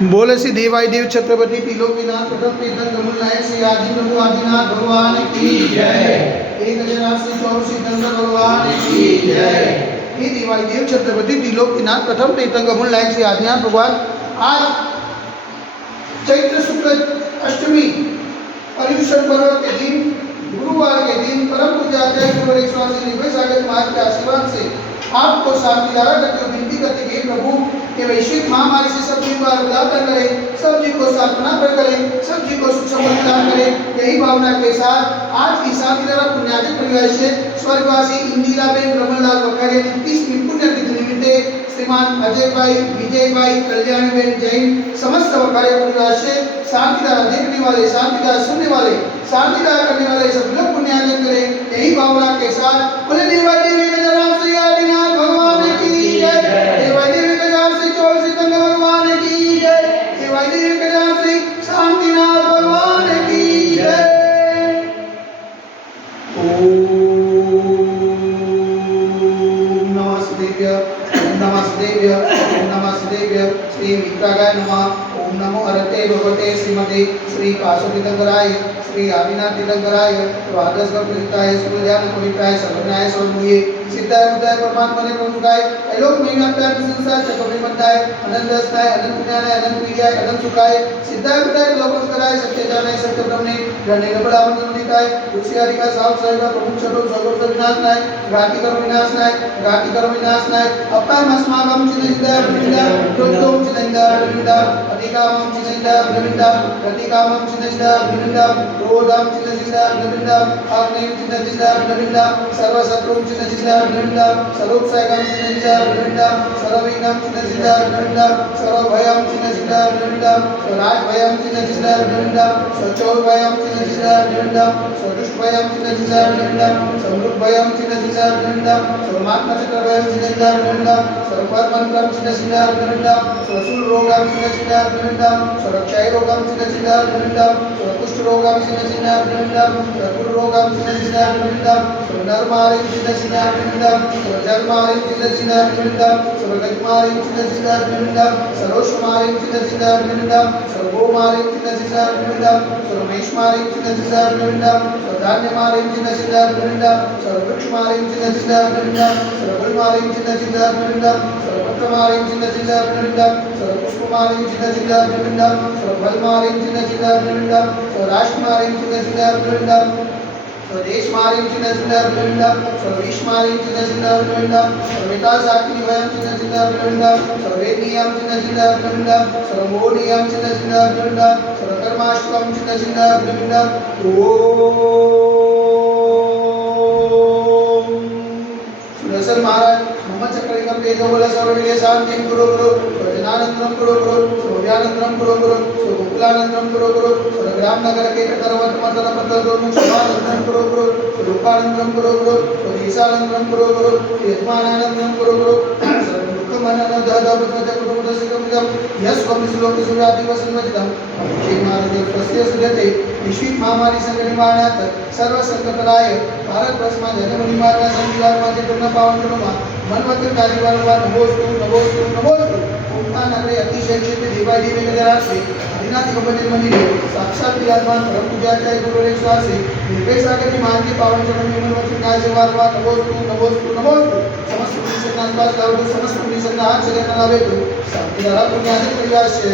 बोले श्री देवाई देव छत्रपति त्रिलोकीनाथ प्रथम तीर्थन गमन नायक श्री आदि प्रभु आदिनाथ भगवान की जय। एक हजार श्री चौसी चंद्र भगवान की जय। हे देवाई देव छत्रपति त्रिलोकीनाथ प्रथम तीर्थन गमन नायक श्री आदिनाथ भगवान, आज चैत्र शुक्ल अष्टमी पर्युषण पर्व के दिन, गुरुवार के दिन, परम पूज्य आचार्य गुरु निवेश सागर महाराज के आशीर्वाद से आपको शांति धारा करते हुए विनती करते हैं, प्रभु ये वैश्विक महामारी से सब जीव का उद्धार करें, सब जीव को सांत्वना करें, सब जीव को सुख समृद्धि दान करें। यही भावना के साथ आज की शांति धारा पुण्यार्जन परिवार से स्वर्गवासी इंदिराबेन रमनलाल वखारिया की 30वीं पुण्यतिथि निमित्ते श्रीमान अजय भाई, विजय भाई, कल्याणीबेन जैन समस्त वखारिया परिवार से शांति धारा देखने वाले, शांति धारा सुनने वाले, शांति धारा करने वाले सब लोग पुण्यार्जन करें। यही भावना के साथ बोले देवाई देवी गजराम श्री आदिनाथ भगवान की जय। देवाई देवी गजराम श्री चौसी चंद्र भगवान की जय। देवाई देवी गजराम श्री शांतिनाथ भगवान की जय। ओम नमस्तेभ्य श्री विक्रागाय नमः। ओम नमो हरते भगवते श्रीमते श्री काशोतीर्थंकराय श्री आदिनाथ तीर्थंकराय द्वादशगणिताय सुज्ञान पवित्राय सर्वज्ञाय सर्वमूये सिद्धाय बुद्धाय परमात्मने प्रमुखाय एलोक महिमात्याय संसार चक्रवर्ती मध्याय अनंतस्ताय अनंत ज्ञानाय अनंत विद्याय अनंत सुखाय सिद्धाय बुद्धाय लोकस्कराय सत्यजानाय सत्यब्रह्मणे गणे नबलावंतनिताय उच्चारिका साव सर्व प्रमुख छतो सर्व विनाशनाय घाति कर्म विनाशनाय अपाय मस्मागम चिन्तिता विविधा प्रोक्तम चिन्तिता विविधा अधिकामम चिन्तिता विविधा प्रतिकामम चिन्तिता विविधा क्रोधम चिन्तिता विविधा अग्निम चिन्तिता विविधा सर्व शत्रुम चिन्तिता विविधा सर्वोपसर्गम चिन्तिता विविधा सर्वविघ्नं चिन्तिता विविधा सर्वभयं चिन्तिता विविधा स्वराजभयं चिन्तिता विविधा स्वचोरभयं चिन्तिता विविधा स्वदुष्टभयं चिन्तिता विविधा समृद्धभयं चिन्तिता विविधा सर्वमात्मचक्रभयं चिन्तिता विविधा सर्वकर्मणं चिन्तिता विविधा स्वशूलरोगं चिन्तिता विविधा स्वक्षयरोगं चिन्तिता विविधा स्वकुष्ठरोगं चिन्तिता विविधा स्वकुलरोगं चिन्तिता विविधा स्वनर्मारिं चिन्तिता विविधा स्वजर्मारिं चिन्तिता विविधा स्वगजमारिं चिन्तिता विविधा सर्वोष्मारिं चिन्तिता विविधा सर्वोमारिं चिन्तिता विविधा सर्वमेष्मारिं चिन्तिता विविधा स्वधान्यमारिं चिन्तिता विविधा सर्ववृक्षमारिं चिन्तिता विविधा सर्वफलमारिं चिन्तिता विविधा सर्वपत्रमारिं चिन्तिता विविधा सर्वपुष्पमारिं चिन्तिता विविधा सर्वफलमारिं चिन्तिता विविधा स्वराष्ट्रमारिं चिन्तिता विविधा स्वदेशमारिं चिन्तिता विविधा सर्वेशमारिं चिन्तिता विविधा सर्वेतासाग्निभयं चिन्तिता विविधा सर्वेदीयं चिन्तिता विविधा सर्वमोदीयं चिन्तिता विविधा सर्वकर्माष्टकं चिन्तिता विविधा ओम सुदर्शन महाराज ममचक्रिकं तेजोबल सर्वविद्या शांतिं कुरु कुरु वचनानंदनं कुरु कुरु सूर्यानंदनं कुरु कुरु सुगुकुलानंदनं कुरु कुरु सुरग्रामनगर के करवटमंडलपत्रदोर्मुख समानंदनं कुरु कुरु रूपानंदनं कुरु कुरु स्वदेशानंदनं कुरु कुरु यजमानानंदनं कुरु कुरु वैश्विक महामारी संकटनिवारणार्थ सर्व संकटराय भारत वर्षમાં જન્મની માતા સંવિધાનમાં જે પૂર્ણ પાવન કરુણા મનવંતર કાર્ય વારંવાર નમોસ્તુ ઓમકાર નગરે અતિશય ક્ષેત્રે દેવાય દેવી ગજરાશે આદિનાથ ગણપતિ મંદિરે સાક્ષાત વિરાજમાન પરમ પૂજ્યાચાર્ય ગુરુ રેશ્વાસે નિર્ભય સાગરની માનકી પાવન ચરણની મનવંતર કાર્ય વારંવાર નમોસ્તુ समस्त पुण्यसंघ आसपास लावतो समस्त पुण्यसंघ हात सगळ्यांना लावेतो शांती धारा पुण्यार्जन परिवार से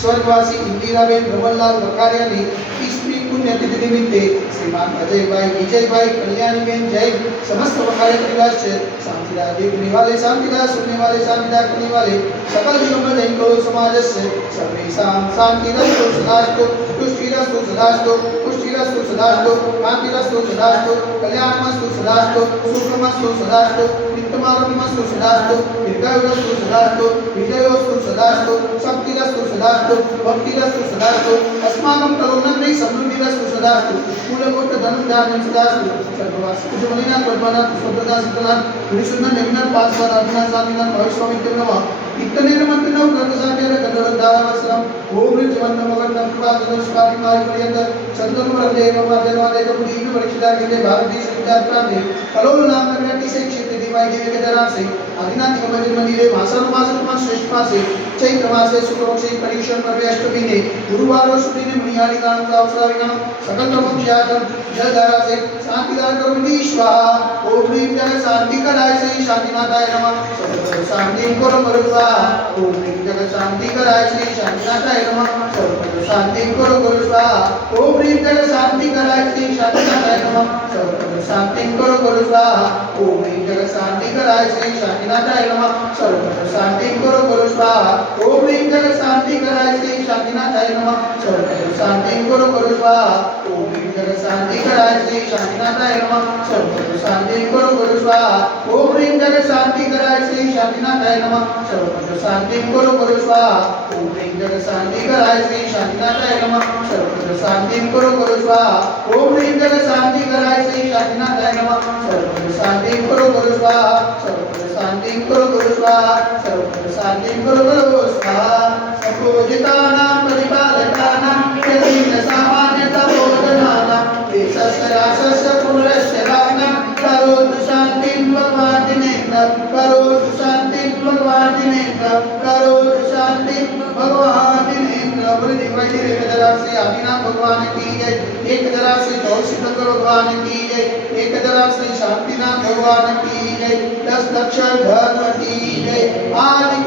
स्वर्गवासी इंदिराबेन रमनलाल वखारियानी 30वीं पुण्यतिथि निमित्ते श्रीमान अजय भाई, विजय भाई, कल्याणीबेन जैन समस्त वखारिया परिवार से शांतिदार देखने वाले, शांतिदार सुनने वाले, शांतिदार करने वाले सकल जीवों का जैन को समाज से सर्वेषां शांतिरस्तु सदास्तु तुष्टिरस्तु सदास्तु पुष्टिरस्तु सदास्तु कांतिरस्तु सदास्तु कल्याणमस्तु सदास्तु सुखमस्तु सदास्तु नित्यमारोग्यमस्तु सदास्तु दीर्घायुरस्तु सदास्तु विजयोस्तु सदास्तु शक्तिरस्तु सदास्तु भक्तिरस्तु सदास्तु अस्माकं करुणन्यै समृद्धिरस्तु सदास्तु मूलकोट धनुर्धान्यं सदास्तु सर्ववासी कुजमलिनाथ पद्मनाथ सुप्रदास सिद्धनाथ विशुद्ध निम्नाथ पासवान अभिनाथ स्वामीनाथ भविष्यवामित्य नमः नित्यनिर्मंतनं कर्मसाध्यर कन्दरदारावसरम् ओम ऋजवन्तं मगन्तं कृपादनस्वादिमाय पर्यन्त चन्द्रमरदेव माध्यमादेव पुरीं परीक्षिता के भारतीय संविधान प्रांते कलोल नाम नगराटी से क्षेत्र दिवाई देवी के दरार से आदिनाथ दिगंबर मंदिरे भाषण मास श्रेष्ठ मासे चैत्र मासे शुक्लपक्षे परीक्षण पर्वे अष्टमी ने गुरुवार सुदीने मणिहारी गान का अवसर गान सकल कर्म ज्ञातम जल धारा से शांतिदार करुणी स्वाहा ओम ह्रीं जग शांति कराय श्री शांतिनाथाय नमः सर्व शांति करो स्वाहा ओम ह्रीं जग शांति कराय श्री शांतिनाथाय नमः सर्व शांति करो स्वाहा ओम ह्रीं जग शांति कराय श्री शांतिनाथाय नमः सर्व शांति करो स्वाहा ओम ह्रीं जग शांति कराय श्री शांतिनाथाय नमः सर्व शांति करो स्वाहा ओम ह्रीं जग शांति कराय श्री शांतिनाथाय नमः सर्व शांति करो स्वाहा ओम ह्रीं जग शांति कराय श्री शांतिनाथाय नमः सर्व शांति करो स्वाहा ओम ह्रीं जग शांति कराय श्री शांतिनाथाय नमः सर्व शांति करो स्वाहा ओम ह्रीं जग शांति कराय श्री शांतिनाथाय नमः सर्व शांति करो स्वाहा ओम ह्रीं जग शांति कराय श्री शांतिनाथाय नमः सर्व शांति करो स्वाहा सर्व शांति करो स्वाहा सर्व शांति करो स्वाहा संपूजितानां परिपालकानां यदीन सामान्य तपोधनानां देशस्य राष्ट्रस्य पुरस्य राज्ञां करोतु शान्तिं भगवान् दिनेन्द्र करोतु शान्तिं भगवान् दिनेन्द्र करोतु शान्तिं भगवान् दिनेन्द्र बोले दिवाई एक हजार से आदिनाथ भगवान की जय एक हजार से चौसीतंत्र भगवान की जय एक हजार से शांतिनाथ भगवान की जय 10 दक्षर धर्म की जय आदि